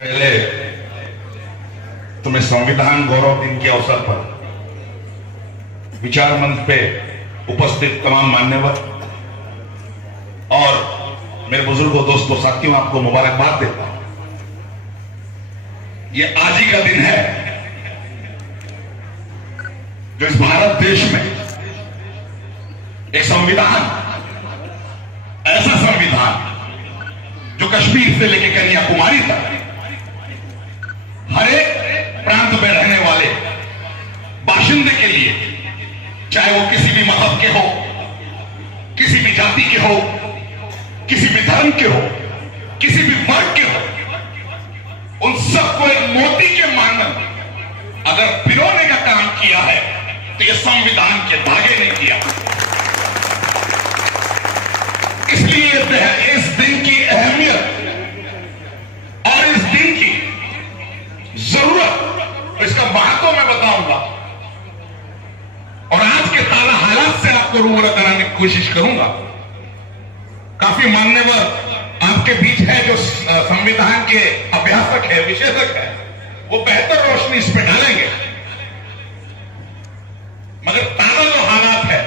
पहले तुम्हें संविधान गौरव दिन के अवसर पर विचार मंच पे उपस्थित तमाम मान्यवर और मेरे बुजुर्गों, दोस्तों, साथियों, आपको मुबारकबाद देता हूं। ये आज ही का दिन है जो इस भारत देश में एक संविधान, ऐसा संविधान जो कश्मीर से लेकर कन्याकुमारी तक हर एक प्रांत में रहने वाले बाशिंदे के लिए, चाहे वो किसी भी मजहब के हो, किसी भी जाति के हो, किसी भी धर्म के हो, किसी भी वर्ग के हो, उन सबको एक मोती के मानन अगर पिरोने का काम किया है तो ये संविधान के धागे ने किया। इसलिए इस दिन की अहमियत और इस दिन की जरूरत, इसका महत्व मैं बताऊंगा और आज के ताजा हालात से आपको रूबरू कराने की कोशिश करूंगा। काफी मान्यवर आपके बीच है जो संविधान के अभ्यासक है, विशेषज्ञ है, वो बेहतर रोशनी इस पर डालेंगे। मगर ताजा जो हालात है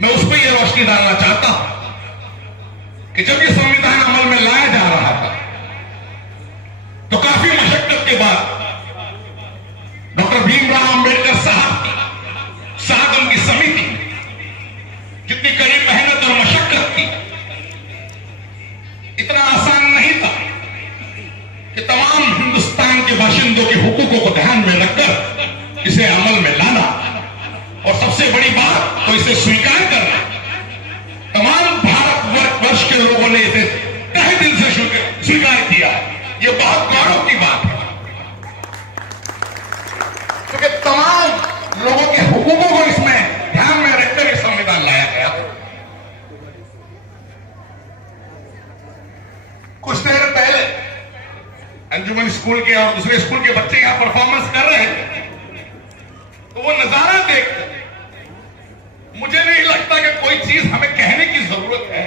मैं उस पर यह रोशनी डालना चाहता हूं कि जब ये संविधान अमल में लाया जा रहा था तो काफी मशक्कत के बाद डॉक्टर भीमराव अंबेडकर साहब उनकी समिति जितनी कड़ी मेहनत और मशक्कत की, इतना आसान नहीं था कि तमाम हिंदुस्तान के बाशिंदों के हुकूकों को ध्यान में रखकर इसे अमल में लाना और सबसे बड़ी बात तो इसे स्वीकार करना। तमाम भारतवर्ष के लोगों ने इसे तहे दिल से स्वीकार किया। यह बहुत गौरव की बात है क्योंकि तमाम लोगों के हुकूकों को इसमें ध्यान में रखकर यह संविधान लाया गया। कुछ देर पहले अंजुमन स्कूल के और दूसरे स्कूल के बच्चे यहां परफॉर्मेंस कर रहे थे तो वो नजारा देखकर मुझे नहीं लगता कि कोई चीज हमें कहने की जरूरत है।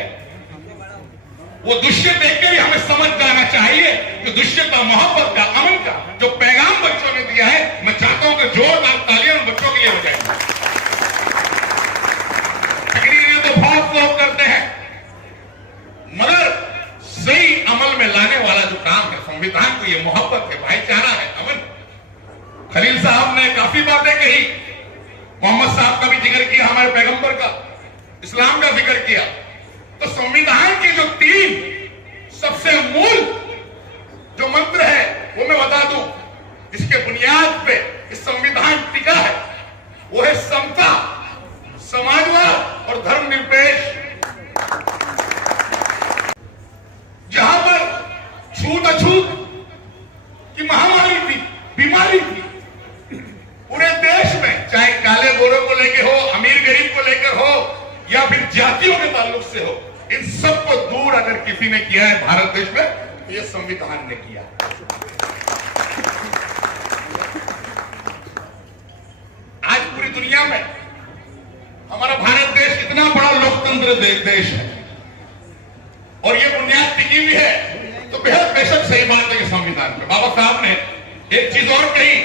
वो दृश्य देखकर ही हमें समझ जाना चाहिए कि दृश्य का, मोहब्बत का, अमन का जो पैगाम बच्चों ने दिया है, मैं चाहता हूं कि जोरदार तालियां उन बच्चों के लिए हो जाए। ये तो बहुत लोग करते हैं मगर सही अमल में लाने वाला जो काम है संविधान को, ये मोहब्बत है, भाईचारा है, अमन। खलील साहब ने काफी बातें कही, मोहम्मद साहब का भी जिक्र किया, हमारे पैगंबर का, इस्लाम का जिक्र किया। तो संविधान के जो 3 सबसे मूल जो मंत्र है वो मैं बता दूं, जिसके बुनियाद पे इस संविधान टिका है, वो है समता, समाजवाद और धर्मनिरपेक्ष। जहां पर छूत अछूत की महामारी थी, बीमारी थी, पूरे देश में, चाहे काले गोरे को लेकर हो, अमीर गरीब को लेकर हो या फिर जातियों के ताल्लुक से हो, इन सबको दूर अगर किसी ने किया है भारत देश में तो यह संविधान ने किया। आज पूरी दुनिया में हमारा भारत देश इतना बड़ा लोकतंत्र देश है और यह बुनियाद टिकी हुई है तो बेहद बेशक सही बात है कि संविधान पे बाबा साहब ने एक चीज और कही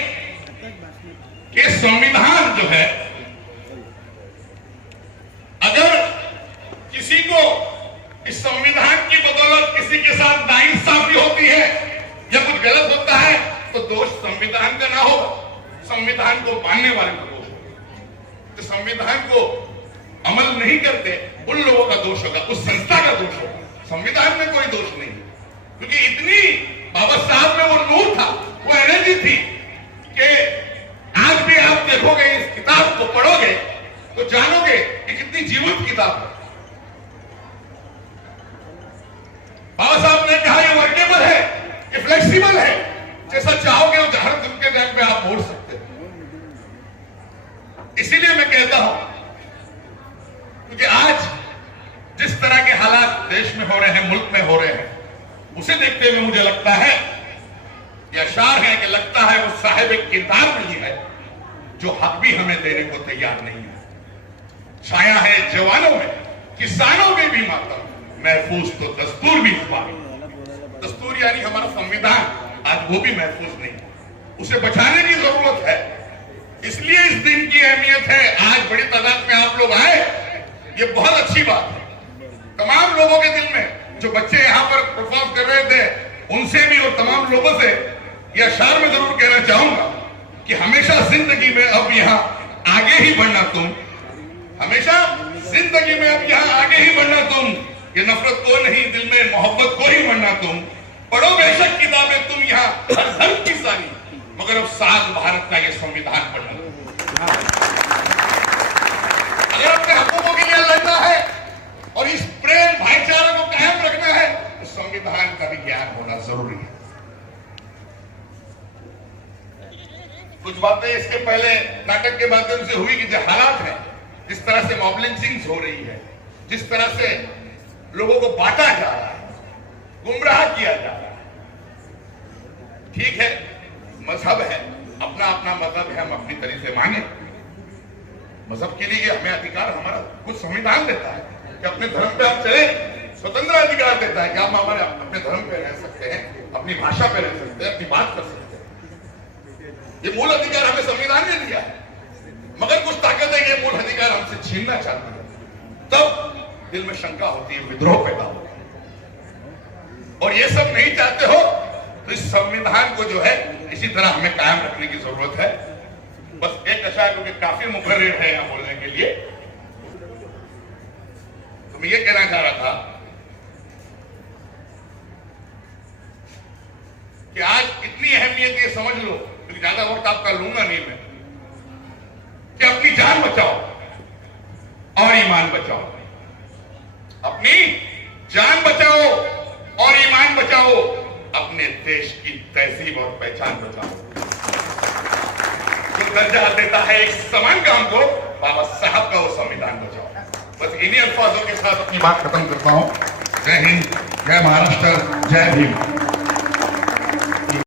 कि संविधान जो है, अगर किसी को इस संविधान की बदौलत किसी के साथ नाइंसाफी होती है या कुछ गलत होता है तो दोष संविधान का ना हो, संविधान को मानने वाले का दोष होगा। तो संविधान को अमल नहीं करते उन लोगों का दोष होगा, उस संस्था का दोष होगा, संविधान में कोई दोष नहीं। क्योंकि इतनी बाबा साहब में वो नूर था, वो एनर्जी थी कि आज भी आप देखोगे, इस किताब को पढ़ोगे तो जानोगे कि कितनी जीवंत किताब है। बाबा साहब ने कहा ये वर्केबल है, ये फ्लेक्सिबल है, जैसा चाहोगे वो हर दिन के टाइम पे आप मोड़ सकते हो। इसीलिए मैं कहता हूं क्योंकि आज जिस तरह के हालात देश में हो रहे हैं, मुल्क में हो रहे हैं, उसे देखते हुए मुझे लगता है, यह अशार है कि लगता है वो साहिब एक किरदार नहीं है जो हक भी हमें देने को तैयार नहीं है। छाया है जवानों में, किसानों में भी मातम, महफूज तो दस्तूर भी हुआ। दस्तूर यानी हमारा संविधान आज वो भी महफूज नहीं, उसे बचाने की जरूरत है। इसलिए इस दिन की अहमियत है। आज बड़ी तादाद में आप लोग आए, ये बहुत अच्छी बात है। तमाम लोगों के दिल में, जो बच्चे यहाँ पर परफॉर्म कर रहे थे, उनसे भी और तमाम लोगों से यह अशार में जरूर कहना चाहूंगा कि हमेशा जिंदगी में अब यहाँ आगे ही बढ़ना तुम, हमेशा जिंदगी में अब यहाँ आगे ही बढ़ना तुम। ये नफरत को नहीं, दिल में मोहब्बत को ही बढ़ना तुम। पढ़ो बेशक किताबें तुम यहाँ हर धर्म की सारी, मगर अब साथ भारत का ये संविधान पढ़ना। अगर अपने हकूकों के लिए लड़ना है और इस प्रेम भाईचारे को कायम रखना है तो संविधान का भी ज्ञान होना जरूरी है। कुछ बातें इसके पहले नाटक के माध्यम से हुई कि जो हालात है, जिस तरह से मॉब लिंचिंग हो रही है, जिस तरह से लोगों को बांटा जा रहा है, गुमराह किया जा रहा है। ठीक है, मजहब है, अपना अपना मजहब है, हम अपनी तरीके से माने। मजहब के लिए हमें अधिकार हमारा कुछ संविधान देता है कि अपने धर्म पे आप चले, स्वतंत्र अधिकार देता है कि आप हमारे अपने धर्म पे रह सकते हैं, अपनी भाषा पे रह सकते हैं, अपनी बात कर सकते हैं। ये मूल अधिकार हमें संविधान ने दिया है, मगर कुछ ताकत है ये मूल अधिकार हमसे छीनना चाहती है। तब दिल में शंका होती है, विद्रोह पैदा होता है। और ये सब नहीं चाहते हो तो इस संविधान को जो है इसी तरह हमें कायम रखने की जरूरत है। बस एक अशार, क्योंकि काफी मुकर्रर है यहां बोलने के लिए, तो मैं ये कहना चाह रहा था कि आज इतनी अहमियत ये समझ लो, क्योंकि ज्यादा वक्त आपका लूंगा नहीं मैं, कि अपनी जान बचाओ और ईमान बचाओ। अपनी जान बचाओ और ईमान बचाओ, अपने देश की तहजीब और पहचान बचाओ। जो दर्जा देता है एक समान काम को, बाबा साहब का वो संविधान बचाओ। बस इन्हीं अल्फाजों के साथ अपनी बात खत्म करता हूं। जय हिंद, जय महाराष्ट्र, जय भीम।